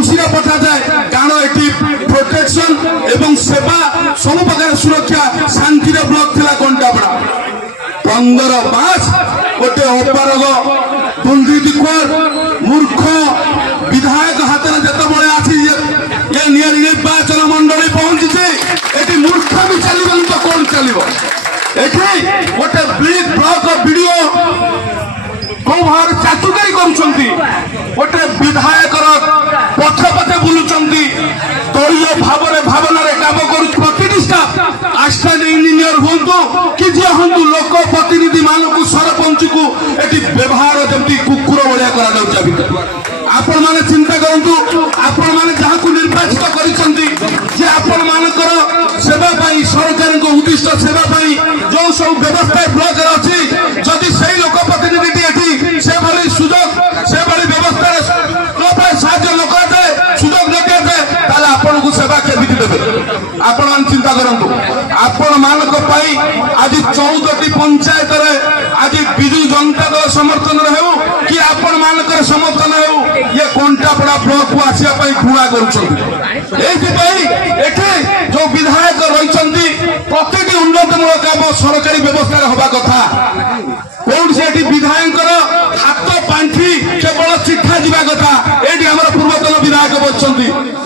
खुशी पठा जाए कारण ये प्रोटेक्शन एवं सेवा सब प्रकार सुरक्षा शांति ब्लॉक थिला कंटापड़ा 15 मास गोटे अपारग दुर्नीतिखोर मूर्ख विधायक हाथ में जिते आसी ये निर्वाचन मंडली पहुंची ये मूर्ख भी चलो तो कौन चलो ये गोटे ब्लॉक वीडियो कौ भाव चातुकारी गोटे विधायक पथे पथे बुलूं दलीय भाव भावना काम कर असिस्टेंट इंजीनियर हूँ कि जी हूँ लोक प्रतिनिधि मानक सरपंच को ये व्यवहार जमी कुकुर भाया कर आपण मैंने चिंता करूँ आपण मैंने जहाँ निर्वाचित कर सेवा सरकार उद्दिष्ट सेवा जो सब व्यवस्था ब्लॉक अच्छी जदि से लोक प्रतिनिधि से भली सुजोग से भली व्यवस्था साहाଯ୍य न कराए सुजोग न दिए आपन को सेवा केमिति देबे आपण चिंता करंतु आपण मानक पई आज 14टी पंचायत रे आज बिजु जनता दल समर्थन हेउ कि आपण मानक समर्थन हेउ ये कंटापड़ा ब्लॉक को आसिया पई घुणा करूछन एथि पई एठे जो विधायक रहिसंती प्रतिटी उन्नतमूलक काम सरकारी व्यवस्था होबा कथा कौन से विधायक हाथ पांठी केवल चिठा जावा कथा ये आम पूर्वतन विधायक बच्चे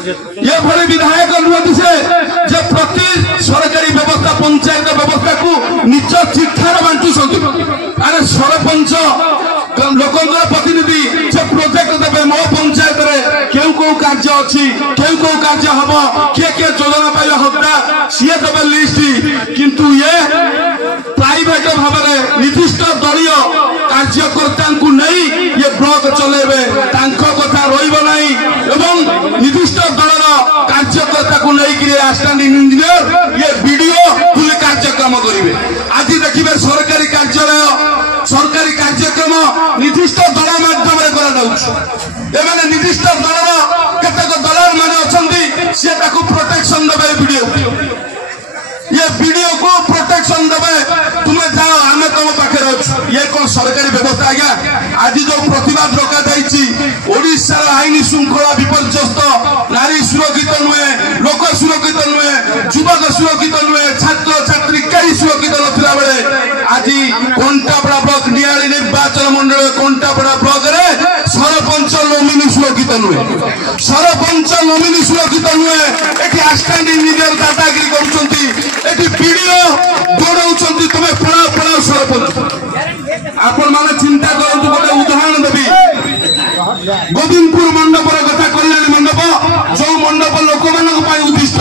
ये भले विधायक नुहति से प्रति सरकारी व्यवस्था पंचायत व्यवस्था को निज चिठार बांटुंट अरे सरपंच लोक प्रतिनिधि से प्रोजेक्ट देवे मो पंचायत रे क्यों कौ कार्य अच्छी क्यों कौ कार्य हम किए किए योजना पाइबा हकदार सी देवे लिस्ट किंतु ये प्राइवेट भाव में निर्दिष्ट दलीय कार्यकर्ता को नहीं ये ब्लॉक चलेबे कथा रहिबो नहीं एवं निर्दिष्ट दलर कार्यकर्ता को नहीं कि असिस्टेंट इंजीनियर ये वीडियो तुले कार्यक्रम करेंगे आज देखिए सरकारी कार्यालय सरकारी कार्यक्रम निर्दिष्ट दल माध्यम एमाने निर्दिष्ट दलर केतक दलाल माने अछंती से ताकू प्रोटेक्शन देबे ये वीडियो को प्रोटेक्शन देवे तुम्हें जाओ आम तुम पाखे ये कौन सरकारी व्यवस्था आज्ञा आज जो प्रतिवाद रखा ओडिशार आईन श्रृंखला विपर्यस्त नारी सुरक्षित नुहे लोक सुरक्षित नुहे युवक सुरक्षित नुहे छात्र छात्री कई सुरक्षित नथिला बेले आज कंटापड़ा ब्लॉक नियाली निर्वाचन मंडल कंटापड़ा ब्लॉक रे सरपंच नोमिनी सुरक्षित नुहे सरपंच नोमिनी सुरक्षित नुहे एटी असिस्टेंट इंजीनियर दादागिरी करुछंती एटी वीडियो दौड़ाउछंती तुमे पळाओ पळाओ सरपंच आपण माने चिंता करंतु गोटे उदाहरण देबी गोविंदपुर मंडपर कथा कल्याणी मंडप जो मंडप लोक मानक पाई उद्दिष्ट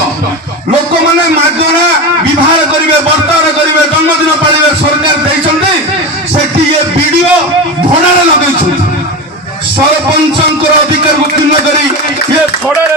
लोक माने मागणा विवाह करिवे बर्तावर करिवे जन्मदिन पालिवे सरकार देइछंती सेठी ये वीडियो भोडारे लगैछंती सरपंचंकर अधिकार को क्षुण्ण करी ये भोडारे